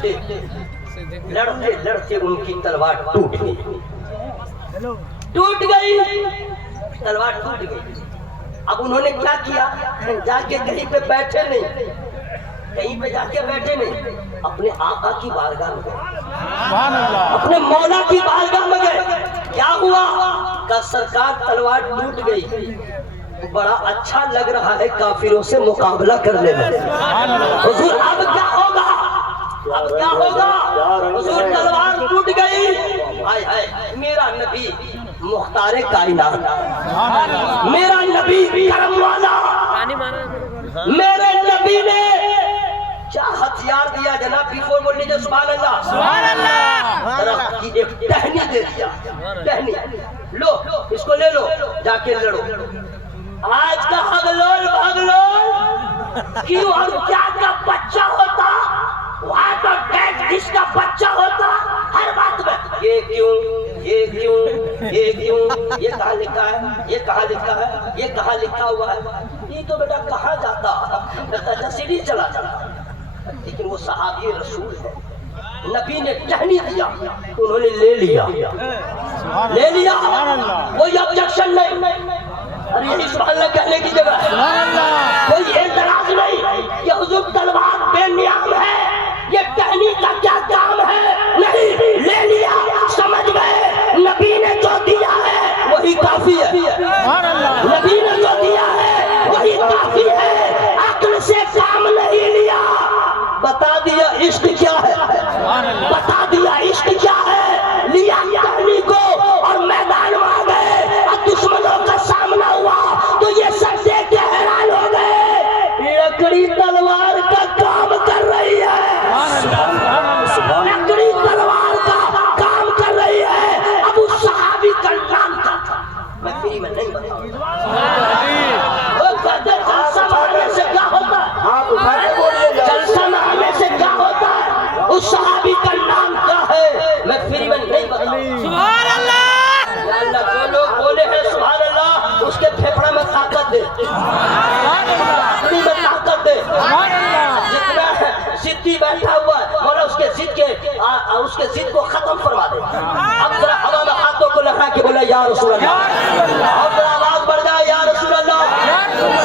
تھے، لڑتے لڑتے ان کی تلوار ٹوٹ گئی، ٹوٹ گئی تلوار ٹوٹ گئی۔ اب انہوں نے کیا کیا؟ جا کے کہیں پہ بیٹھے نہیں، کہیں پہ جا کے بیٹھے نہیں، اپنے آقا کی بارگاہ میں گئے، اپنے مولا کی بارگاہ میں گئے۔ کیا ہوا؟ کہ سرکار تلوار ٹوٹ گئی، بڑا اچھا لگ رہا ہے کافروں سے مقابلہ کرنے میں، حضور اب کیا ہوگا؟ اب کیا ہوگا؟ حضور تلوار ٹوٹ گئی، ہائے ہائے میرا نبی مختار کائنات، میرا نبی کرم والا، میرے نبی نے کیا ہتھیار دیا جناب؟ بیفور بول لیجیے سبحان اللہ، سبحان اللہ، درخت کی ایک ٹہنی دے دیا، ٹہنی لو اس کو لے لو جا کے لڑو۔ آج کا بھگلول کیوں اور کیا کا بچہ ہوتا، وہاں تو ٹیک جس کا بچہ ہوتا ہر بات میں یہ کیوں، یہ کیوں، یہ کیوں، یہ کہاں لکھا ہے، یہ کہاں لکھا ہے، یہ کہاں لکھا ہوا ہے، یہ تو بیٹا کہاں جاتا ہے، سیدھی چلا جاتا۔ لیکن وہ صحابی رسول ہے، نبی نے ٹہنی دیا، انہوں نے لے لیا، لے لیا، کوئی آبجیکشن نہیں، اور یہی سبحان اللہ کہنے کی جگہ ہے، کوئی اعتراض نہیں کہ حضور تلوار بے نیام ہے، یہ ٹہنی کا کیا کام ہے، نہیں، لے لیا، سمجھ گئے نبی نے جو دیا ہے وہی کافی ہے، نبی نے جو دیا ہے وہی کافی ہے، عقل سے کام نہیں لیا، بتا دیا عشق کیا ہے، بتا دیا عشق کیا ہے، لیا ٹہنی کو اور میدان میں آ گئے، اور دشمنوں کا سامنا ہوا تو یہ سب دیکھ کے حیران ہو گئے، لکڑی تلوار کا کام کر رہی ہے، لکڑی تلوار کا کام کر رہی ہے۔ اب اس صحابی کا نام کیا تھا میں فری میں نہیں بتاؤں، وہ کہتے جلسہ میں آنے سے کیا ہوتا ہے، جلسہ میں آنے سے کیا ہوتا ہے، اس صحابی کا نام کیا ہے میں فری میں نہیں بتاؤں۔ سبحان اللہ، یا اللہ جو لوگ بولے ہیں سبحان اللہ اس کے پھیپڑے میں طاقت دے، اپنی میں طاقت دے، جتنا ضدی بیٹھا ہوا ہے مولا اس کے ضد کو ختم فرما دے۔ اب ذرا ہوا میں ہاتھوں کو لگا کے بولا یا رسول اللہ، اب ذرا آواز بڑھ جائے یا رسول اللہ۔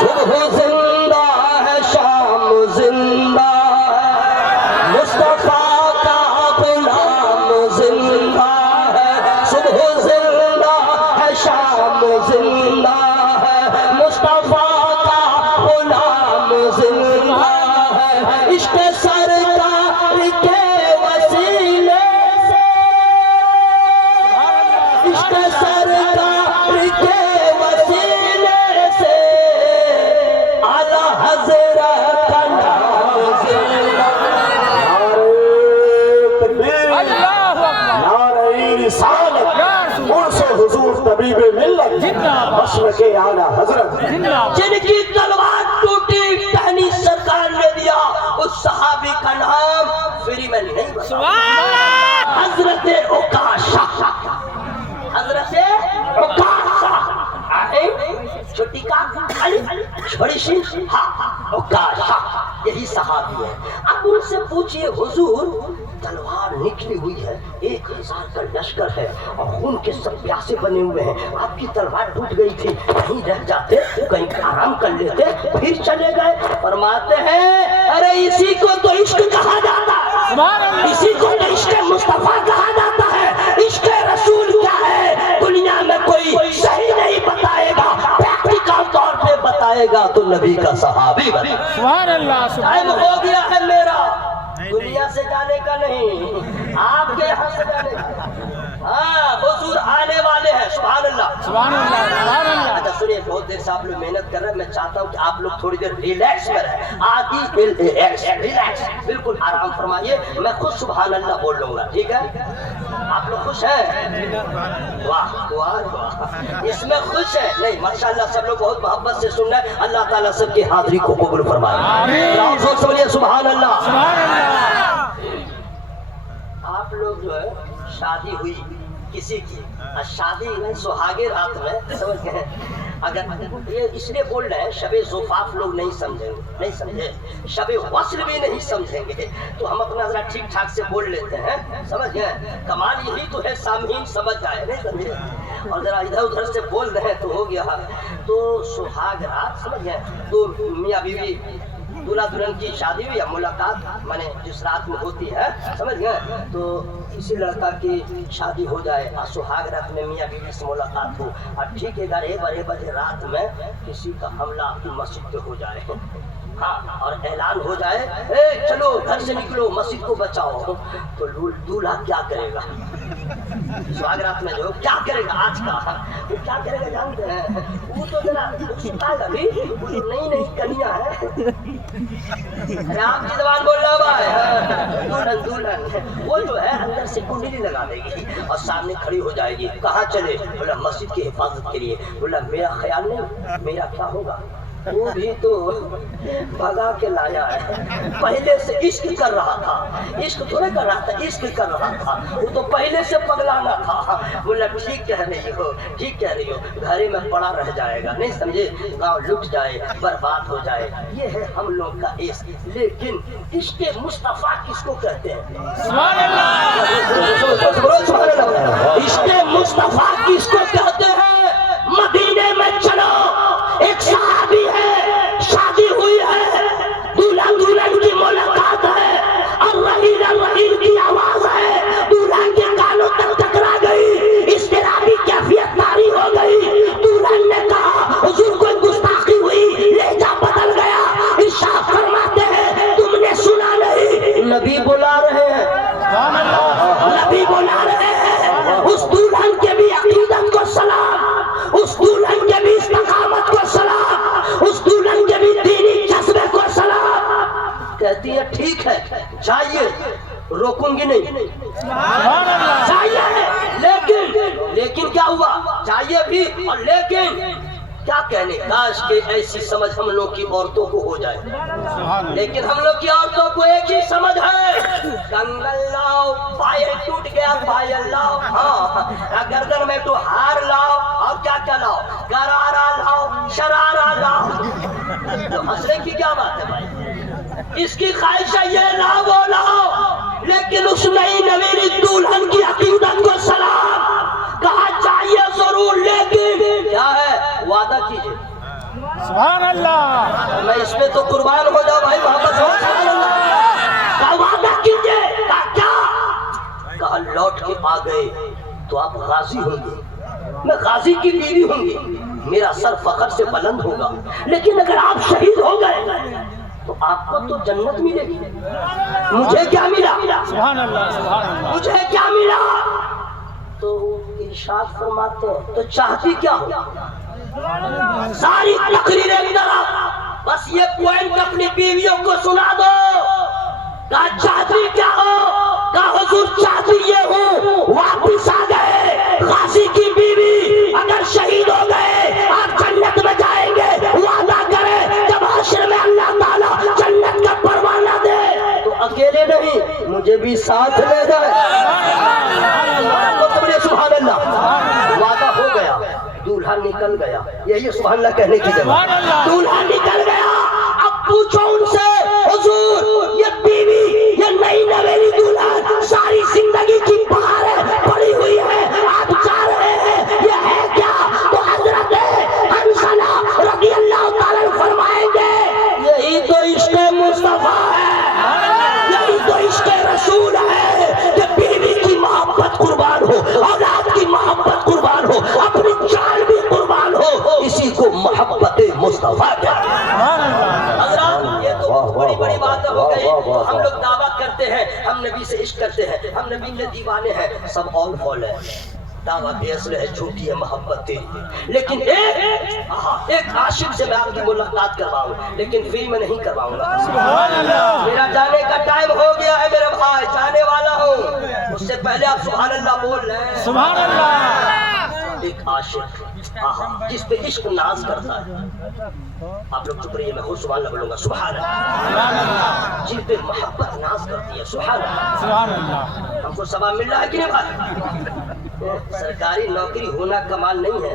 صبح زندہ ہے شام زندہ ہے، مصطفیٰ کا غلام زندہ ہے، صبح زندہ ہے شام زندہ ہے، مصطفیٰ کا غلام زندہ ہے، عشق سرکار کے وسیلے سے، عشق سرکار کے وسیلے سے، اعلیٰ حضرت کا نام زندہ، نعرہ رسالت، عرص حضور طبیب ملت، مشرق اعلیٰ حضرت، جن کی تلوار ٹوٹی ٹہنی سرکار نے دیا، اس صحابی کا نام فری میں نہیں بتاؤں، حضرت عکاشہ، حضرت عکاشہ، چھوٹی کا چھوڑی سی عکاشہ، یہی صحابی ہے۔ اب ان سے پوچھئے حضور تلوار نکلی ہوئی ہے، 1000 کا لشکر ہے اور خون کے سب پیاسے بنے ہوئے ہیں، آپ کی تلوار ٹوٹ گئی تھی، کہیں رہ جاتے، کہیں آرام کر لیتے، پھر چلے گئے۔ فرماتے ہیں ارے اسی کو تو عشق کہا جاتا ہے، اسی کو تو عشق مصطفیٰ کہا جاتا ہے۔ عشق رسول کیا ہے دنیا میں کوئی صحیح نہیں بتائے گا، پریکٹیکل طور پہ بتائے گا تو نبی کا صحابی بنے۔ سبحان اللہ، ٹائم ہو گیا ہے میرا دنیا سے جانے کا نہیں، آپ کے یہاں سے جانے کا۔ ہاں حضور آنے والے ہیں، سبحان اللہ، سبحان اللہ، سبحان اللہ۔ اچھا سنیے، بہت دیر سے آپ لوگ محنت کر رہے ہیں، میں چاہتا ہوں کہ آپ لوگ تھوڑی دیر ریلیکس میں رہیں، آدھی ریلیکس، بالکل آرام فرمائیے، میں خود سبحان اللہ بول لوں گا، ٹھیک ہے؟ آپ لوگ خوش ہیں؟ واہ واہ واہ، اس میں خوش ہے نہیں؟ ماشاءاللہ سب لوگ بہت محبت سے سن رہے ہیں، اللہ تعالیٰ سب کی حاضری کو قبول فرمائے، بولیے سبحان اللہ، سبحان اللہ۔ آپ لوگ جو ہے شادی ہوئی کسی کی، شادی سہاگے رات میں، سمجھ گئے، اگر یہ اس لیے بول رہے ہیں شب زفاف لوگ نہیں سمجھے شب وصل بھی نہیں سمجھیں گے تو ہم اپنا ذرا ٹھیک ٹھاک سے بول لیتے ہیں، سمجھ گئے؟ کمال یہی تو ہے سامعین سمجھ جائے، نہیں سمجھے؟ اور ذرا ادھر ادھر سے بول رہے ہیں تو ہو گیا۔ تو سہاگ رات، سمجھ گئے؟ تو میاں بیوی دولہا دلہن کی شادی یا ملاقات مانے جس رات میں ہوتی ہے، سمجھ گئے؟ تو کسی لڑکا کی شادی ہو جائے اور سہاگ رات میں میاں بیوی سے ملاقات ہو اور ٹھیک 11 بجے رات میں کسی کا حملہ آپ کی مسجد پہ ہو جائے، ہاں، اور اعلان ہو جائے اے چلو گھر سے نکلو مسجد کو بچاؤ، تو دولہا کیا کرے گا؟ سہاگ رات میں جو کیا کرے گا آج کا، وہ کیا کرے گا جانتے ہیں؟ وہ تو ذرا ستا گا بھی، وہ تو نئی کنیا ہے، آپ کی زبان بول رہا بھائی، دلہن وہ جو ہے اندر سے کنڈلی لگا دے گی اور سامنے کھڑی ہو جائے گی، کہاں چلے؟ بولا مسجد کی حفاظت کے لیے۔ بولا میرا خیال نہیں، میرا کیا ہوگا؟ وہ بھی تو بھگا کے لایا ہے، پہلے سے عشق کر رہا تھا، عشق تھوڑے کر رہا تھا، عشق کر رہا تھا، وہ تو پہلے سے پگلانا تھا۔ بولا ٹھیک کہہ رہی ہو، ٹھیک کہہ رہی ہو، گھر میں پڑا رہ جائے گا، نہیں سمجھے؟ گاؤں لٹ جائے، برباد ہو جائے، یہ ہے ہم لوگ کا عشق۔ لیکن عشق مصطفیٰ کس کو کہتے ہیں؟ سبحان اللہ، عشق مصطفیٰ کس کو کہتے ہیں؟ مدینے میں چلو، ایک صحابی ہے، شادی ہوئی ہے، دولہا دلہن کی ملاقات ہے اور رحیل کی آواز ہے، دولہا کے کانوں تک ٹکرا گئی، اضطرابی کیفیت طاری ہو گئی۔ دلہن نے کہا حضور کوئی گستاخی ہوئی، لہجہ بدل گیا، ارشاد فرماتے ہیں تم نے سنا نہیں، نبی بلا رہے ہیں، نبی بلا رہے ہیں۔ اس دلہن کے بھی عقیدت کو سلام، اس دلہن کے بھی استقامت کو سلام، اس دلہن کے بھی دینی جذبے کو سلام۔ کہتی ہے ٹھیک ہے جائیے، روکوں گی نہیں، جائیے، لیکن کیا ہوا؟ جائیے بھی، اور لیکن کیا کہنے، کاش کہ ایسی سمجھ ہم لوگ کی عورتوں کو ہو جائے، لیکن ہم لوگ کی عورتوں کو ایک ہی سمجھ ہے، کنگن لاؤ، پائل ٹوٹ گیا پائل لاؤ، ہاں، گردن میں تو ہار لاؤ، اور کیا کیا لاؤ؟ گرارا لاؤ، شرارا لاؤ۔ تو ہنسنے کی کیا بات ہے بھائی؟ اس کی خواہش ہے یہ لاؤ وہ لاؤ، لیکن اس نئی نویری دلہن کی عقیدت کو سلام، کہا چاہیے ضرور، لیکن کیا ہے؟ وعدہ کیجئے۔ سبحان اللہ، میں اس پہ تو قربان ہو جاؤ بھائی، محمد سبحان اللہ، کہا وعدہ کیجئے، کہا کیا؟ کہا لوٹ کے آ گئے تو آپ غازی ہوں گے، میں غازی کی بیوی ہوں گی، میرا سر فخر سے بلند ہوگا، لیکن اگر آپ شہید ہو گئے تو آپ کو تو جنت ملے گی، مجھے کیا ملا؟ سبحان اللہ، سبحان اللہ، مجھے کیا ملا؟ تو ارشاد فرماتے ہیں تو چاہتی کیا ہو؟ ساری تقریر اندر بس یہ پوائنٹ اپنی بیویوں کو سنا دو، کہا چاہتی کیا ہو؟ کہا حضور چاہتی یہ ہوں، واپس آ گئے، غازی کی بیوی، اگر شہید ہو گئے آپ جنت میں جائیں گے، وعدہ کرے جب حشر میں اللہ تعالیٰ جنت کا پروانہ دے تو اکیلے نہیں مجھے بھی ساتھ لے جائے۔ سبحان اللہ، وعدہ ہو گیا، دولہا نکل گیا، یہی سبحان اللہ کہنے کی جگہ، دولہا نکل گیا۔ اب پوچھو ان سے حضور یہ بیوی، یہ نئی نویلی دولہا ساری زندگی کی بہاریں پڑی ہوئی ہے، آپ جا رہے ہیں، یہ ہے کیا؟ تو حضرت حنظلہ رضی اللہ تعالیٰ فرمائیں گے یہی تو عشق مصطفیٰ ہے، یہی تو عشق رسول ہے کہ بیوی کی محبت قربان ہو، اولاد کی محبت قربان ہو، اپنی جان بھی قربان ہو، اسی کو محبت مصطفیٰ کہتے ہیں۔ حضرات یہ تو بڑی بڑی باتیں ہو گئی، ہم لوگ دعویٰ کرتے ہیں ہم نبی سے عشق کرتے ہیں، ہم نبی کے دیوانے ہیں، سب آل فال ہے، دعویٰ بے اصل ہے، جھوٹی ہے محبت تیری، لیکن ایک عاشق سے میں آپ کی ملاقات کرواؤں، لیکن فری میں نہیں کرواؤں گا، میرا جانے کا ٹائم ہو گیا ہے میرے بھائی، جانے والا ہوں، اس سے پہلے آپ سبحان اللہ بول رہے ہیں، سبحان اللہ۔ ایک عاشق جس پہ عشق ناز کرتا ہے، آپ لوگ چپ رہیے، میں خود سبحان اللہ بولوں گا، سبحان اللہ، جن پہ محبت ناز کرتی ہے، سبحان اللہ، سبحان اللہ، ہم کو ثواب مل رہا ہے کہ نہیں بھائی؟ سرکاری نوکری ہونا کمال نہیں ہے،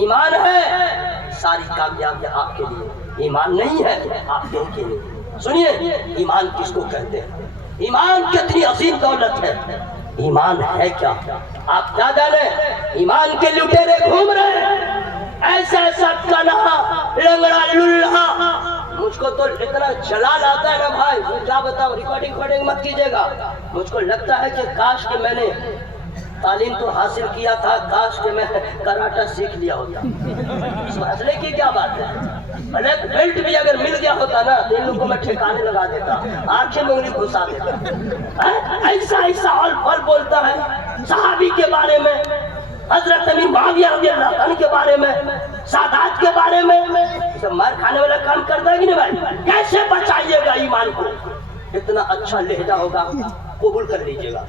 ایمان ہے ساری کامیابیاں آپ کے لیے، ایمان نہیں ہے آپ کے لیے۔ سنیے ایمان کس کو کہتے ہیں، ایمان کتنی عظیم دولت ہے، ایمان ہے کیا آپ کیا جانے؟ ایمان کے لٹیرے گھوم رہے ہیں ایسا ایسا کنا لنگڑا للہ، مجھ کو تو اتنا جلال آتا ہے نا بھائی، میں کیا بتاؤں، ریکارڈنگ مت کیجیے گا۔ مجھ کو لگتا ہے کہ کاش کہ میں نے تعلیم تو حاصل کیا تھا، کاش کہ میں کراٹا سیکھ لیا ہوتا۔ اس مسئلے کی کیا بات ہے، بلیک بیلٹ بھی اگر مل گیا ہوتا نا تو ان لوگوں کو میں ٹھکانے لگا دیتا، آنکھیں میں انگلی گھسا دیتا۔ ایسا ایسا اور پھل بولتا ہے صحابی کے بارے میں، حضرت امیر معاویہ رضی اللہ عنہ کے بارے میں، سادات کے بارے میں، سب مار کھانے والا کام کرتا ہے کہ نہیں بھائی؟ کیسے بچائیے گا ایمان کو؟ اتنا اچھا لہجہ ہوگا قبول کر لیجیے گا،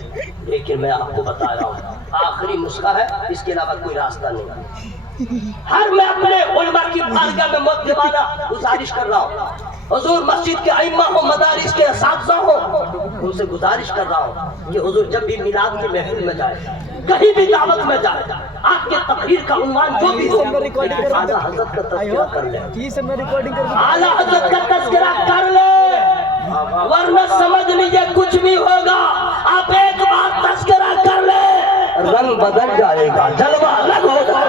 لیکن میں آپ کو بتا رہا ہوں آخری نسخہ ہے، اس کے علاوہ کوئی راستہ نہیں۔ ہر میں اپنے علماء کی بارگاہ میں مؤدبانہ گزارش کر رہا ہوں، حضور مسجد کے ائمہ ہوں، مدارس کے اساتذہ ہوں، ان سے گزارش کر رہا ہوں کہ حضور جب بھی میلاد کی محفل میں جائے، کہیں بھی دعوت میں جائے، آپ کے تقریر کا عنوان جو بھی ہو، اعلیٰ حضرت کا تذکرہ کر لیں، اعلیٰ حضرت کا تذکرہ کر لیں، ورنہ سمجھ لیجیے کچھ بھی ہوگا، آپ ایک بار تذکرہ کر لیں، رنگ بدل جائے گا، جلوہ الگ ہوگا۔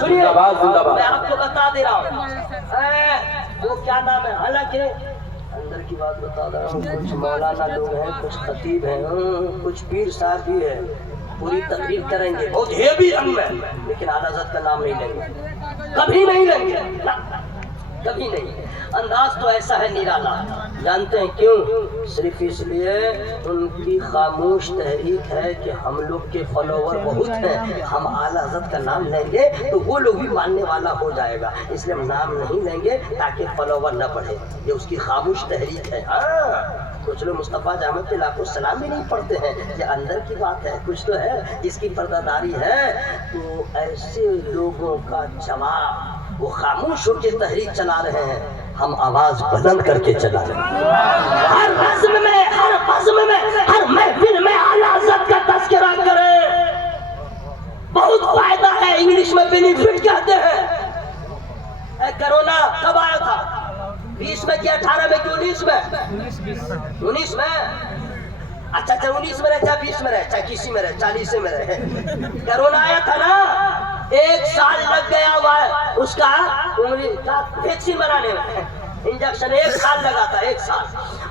سنیے میں آپ کو بتا دے رہا ہوں وہ کیا نام ہے، حالانکہ اندر کی بات بتا رہا ہوں، کچھ مولانا لوگ ہیں، کچھ خطیب ہیں، کچھ پیر صاحب بھی ہیں، پوری تقریر کریں گے بہت ہیوی رنگ میں، لیکن اعلیٰ حضرت کا نام نہیں لیں گے، کبھی نہیں لیں گے، کبھی نہیں۔ انداز تو ایسا ہے نرالا، جانتے ہیں کیوں؟ صرف اس لیے ان کی خاموش تحریک ہے کہ ہم لوگ کے فالوور بہت ہیں، ہم اعلیٰ حضرت کا نام لیں گے تو وہ لوگ بھی ماننے والا ہو جائے گا، اس لیے ہم نام نہیں لیں گے تاکہ فالوور نہ بڑھے، یہ اس کی خاموش تحریک ہے۔ ہاں کچھ لوگ مصطفیٰ جامع کے لاکھوں سلام بھی نہیں پڑھتے ہیں، یہ اندر کی بات ہے، کچھ تو ہے جس کی پردہ داری ہے، تو ایسے لوگوں کا جواب وہ خاموش ہو کے تحریک چلا رہے ہیں، ہم آواز بلند کر کے چلا رہے ہیں، ہر بزم میں، ہر بزم میں، ہر محفل میں اعلیٰ حضرت کا تذکرہ کریں، بہت فائدہ ہے، انگلش میں بینیفٹ کہتے ہیں۔ کرونا کب آیا تھا؟ 20 میں کیا 18 میں کہ 19 میں؟ 19 میں، اچھا 19 میں رہے، چاہے 20 میں رہے، چاہے 21 میں رہے، 40 میں رہے، کرونا آیا تھا نا، 1 سال لگ گیا ہوا ہے اس کا ویکسین بنانے میں، انجیکشن 1 سال لگا تھا، 1 سال۔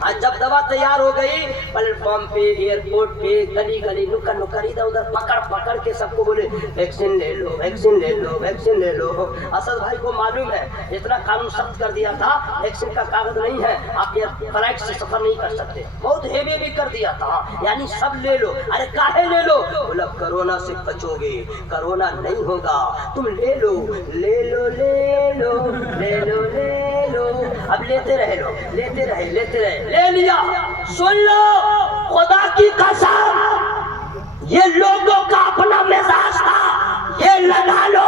آج جب دوا تیار ہو گئی، پلیٹ فارم پہ، ایئرپورٹ پہ، گلی گلی، نکر نکر، ادھر ادھر پکڑ پکڑ کے سب کو بولے ویکسین لے لو، ویکسین لے لو، ویکسین لے لو۔ اسد بھائی کو معلوم ہے اتنا قانون سخت کر دیا تھا، ویکسین کا کاغذ نہیں ہے آپ یہ فلائٹ سے سفر نہیں کر سکتے، بہت ہیوی بھی کر دیا تھا، یعنی سب لے لو۔ ارے کاہے لے لو؟ بولا کرونا سے بچو گے، کرونا نہیں ہوگا، تم لے لو لے لو لے لو لے لو لے لو، اب لیتے رہے لو، لیتے رہے لیتے رہے، لے لیا۔ سن لو خدا کی قسم، یہ لوگوں کا اپنا مزاج تھا، یہ لگا لو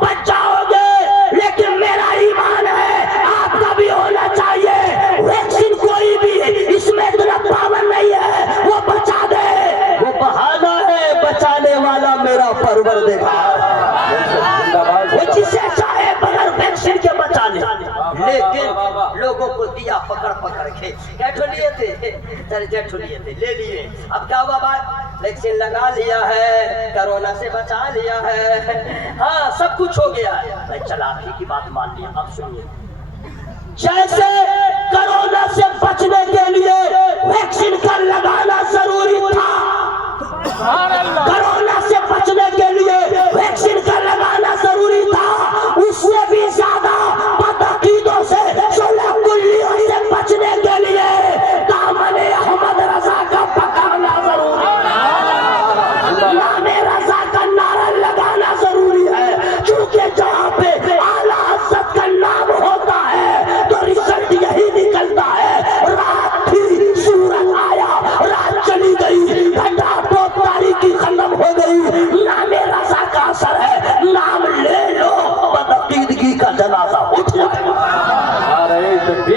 بچ جاؤ گے، لیکن میرا ایمان ہے آپ کا بھی ہونا چاہیے، ویکسین کوئی بھی اس میں اتنا پاور نہیں ہے وہ بچا دے، وہ بہانہ ہے، بچانے والا میرا پروردگار، وہ جسے چاہے بغیر ویکسین کے بچا لے۔ لیکن لوگوں کو دیا پکڑ پکڑ کے، کیٹھو لیے تھے، جیٹھو لیے تھے، لے لیے، اب کیا ہوا بات؟ ویکسین لگا لیا ہے، کرونا سے بچا لیا ہے، ہاں سب کچھ ہو گیا ہے، میں چلاکی کی بات مان لیا۔ اب سنیے، جیسے کرونا سے بچنے کے لیے ویکسین کا لگانا ضروری تھا،